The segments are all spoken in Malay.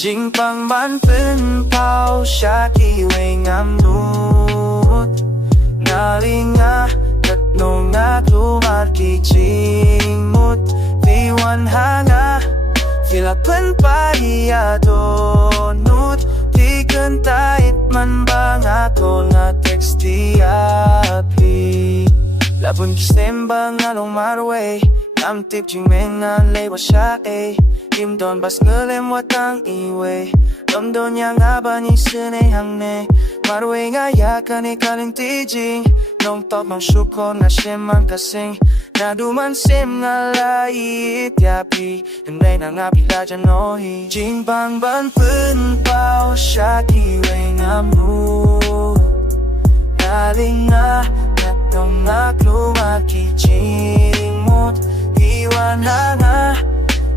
ยิ่งปังมันเป็นเป้าชากีไว้งามนูดนาลิงากัดนงาดูมากีจิงมุดปีวันหางาฟิลาเพิ่นไปยาโดนุดที่เกินตายมันบางาโตงาเท็กซ์ที่อาพี Labun kisembang along marway Nam tip jing mengan lewa siya Im don bas ngelem watang iwe Dom don yang aba ni sene hangne Marway nga yakan ikaling tijing Nong top mang syuko na siyemang kasing Naduman sim nga lait yapi Himlay na nga pila dyan ohi Jing bang ban pun pao siya kiwe nga mu Naling nga Nong lumaki jingmut Iwan hanga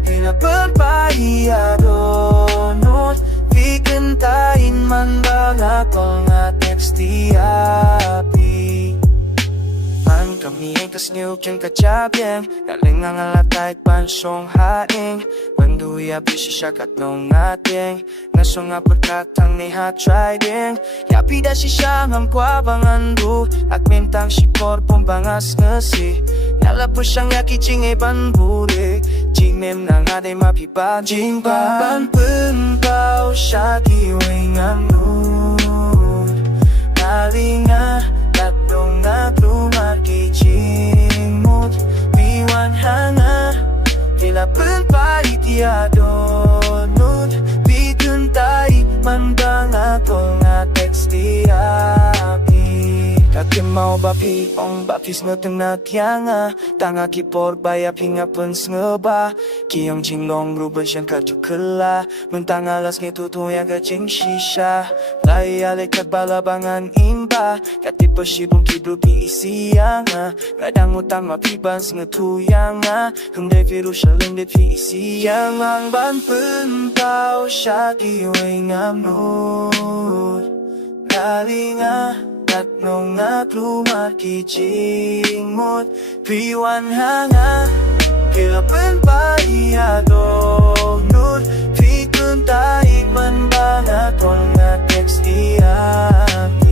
Hinapan pa iyadonut Pikentain man banga ko nga text diapi Man kami ay kasniw keng kajabyeng Galing ang alatay pansong haing When ya bisa syakat nong nating Ngaso nga pagkatang ni ha-triding Yapi da si siyang ang kwabangan du At mintang si korpong bangas ngasi Yala po siyang yaki jing e banburi Jing nem na nga day mapiba Jing ban pun pao siya kiwing amnun Nalinga Tatong na lumaki jing mut Miwan hanga Tila pun pa itiadonut Bidun tayo man bang ako nga text diapi Kakimau bapi ong baptis ngeteng na tianga Tanga kipor baya pinga pun ngeba Kiyong jinglong rubel siyang katukela Mentang alas ngitutuya ka jing shisha Lai alik at balabangan imba Katipa sibong kidul pi isiyanga Kadang utang mapibans ngetuyanga Hindi virus siya lindit pi isiyang Ang ban pun tao siya kiwing amnur Nalinga Tatnong nga lumaki jingmut Piwan hanga Hilapan pa iyadonut Pikun taig man ba nga tong nga text diapi